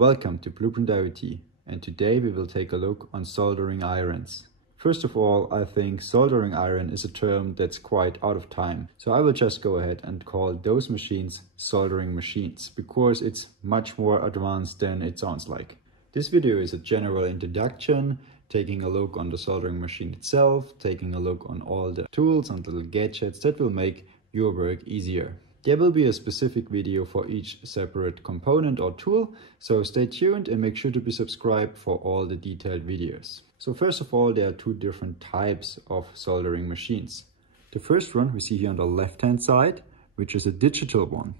Welcome to Blueprint IoT, and today we will take a look on soldering irons. First of all, I think soldering iron is a term that's quite out of time, so I will just go ahead and call those machines soldering machines, because it's much more advanced than it sounds like. This video is a general introduction, taking a look on the soldering machine itself, taking a look on all the tools and little gadgets that will make your work easier. There will be a specific video for each separate component or tool, so stay tuned and make sure to be subscribed for all the detailed videos. So first of all, there are two different types of soldering machines. The first one we see here on the left hand side, which is a digital one.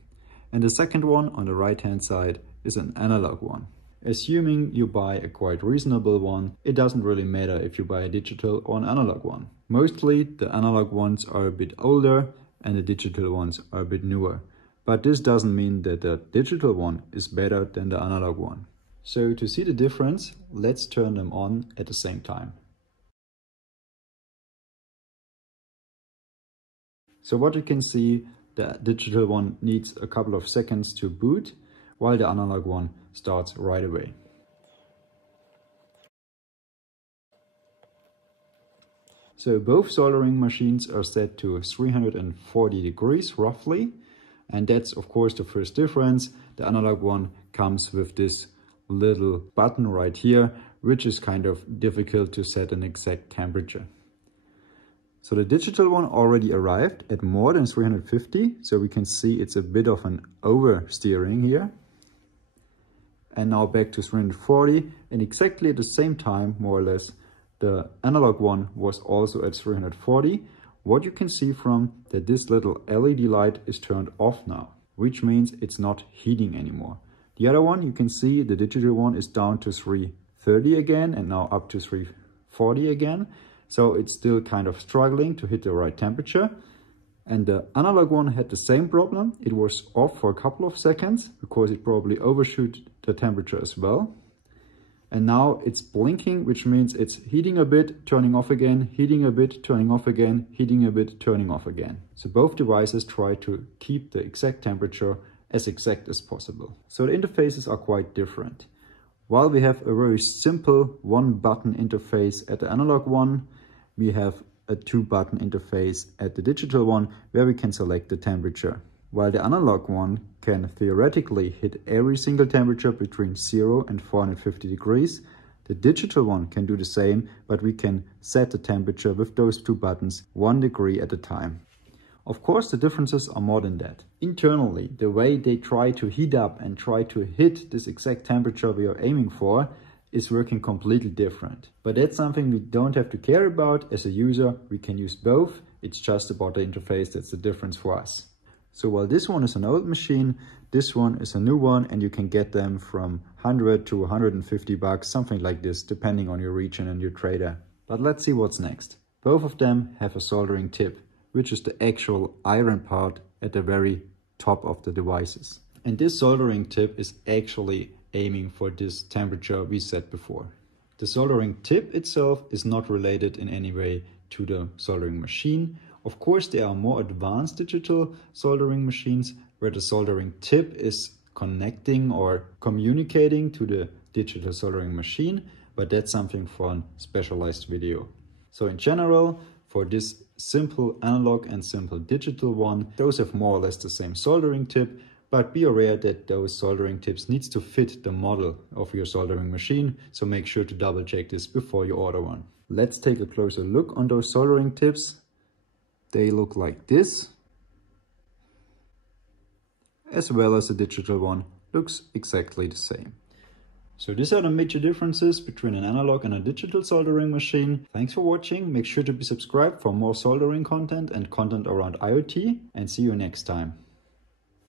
And the second one on the right hand side is an analog one. Assuming you buy a quite reasonable one, it doesn't really matter if you buy a digital or an analog one. Mostly the analog ones are a bit older and the digital ones are a bit newer. But this doesn't mean that the digital one is better than the analog one. So to see the difference, let's turn them on at the same time. So what you can see, the digital one needs a couple of seconds to boot, while the analog one starts right away. So both soldering machines are set to 340 degrees roughly, and that's of course the first difference. The analog one comes with this little button right here, which is kind of difficult to set an exact temperature. So the digital one already arrived at more than 350, so we can see it's a bit of an oversteering here. And now back to 340, and exactly at the same time, more or less, the analog one was also at 340. What you can see from that this little LED light is turned off now, which means it's not heating anymore. The other one, you can see the digital one is down to 330 again and now up to 340 again. So it's still kind of struggling to hit the right temperature. And the analog one had the same problem. It was off for a couple of seconds because it probably overshoot the temperature as well. And now it's blinking, which means it's heating a bit, turning off again, heating a bit, turning off again, heating a bit, turning off again. So both devices try to keep the exact temperature as exact as possible. So the interfaces are quite different. While we have a very simple one-button interface at the analog one, we have a two-button interface at the digital one where we can select the temperature. While the analog one can theoretically hit every single temperature between 0 and 450 degrees, the digital one can do the same, but we can set the temperature with those two buttons 1 degree at a time. Of course, the differences are more than that. Internally, the way they try to heat up and try to hit this exact temperature we are aiming for is working completely different. But that's something we don't have to care about. As a user, we can use both. It's just about the interface that's the difference for us. So while this one is an old machine, this one is a new one, and you can get them from 100 to 150 bucks, something like this, depending on your region and your trader. But let's see what's next. Both of them have a soldering tip, which is the actual iron part at the very top of the devices. And this soldering tip is actually aiming for this temperature we set before. The soldering tip itself is not related in any way to the soldering machine. Of course, there are more advanced digital soldering machines where the soldering tip is connecting or communicating to the digital soldering machine, but that's something for a specialized video. So in general, for this simple analog and simple digital one, those have more or less the same soldering tip, but be aware that those soldering tips needs to fit the model of your soldering machine, so make sure to double check this before you order one. Let's take a closer look on those soldering tips. They look like this, as well as the digital one looks exactly the same. So these are the major differences between an analog and a digital soldering machine. Thanks for watching. Make sure to be subscribed for more soldering content and content around IoT, and see you next time.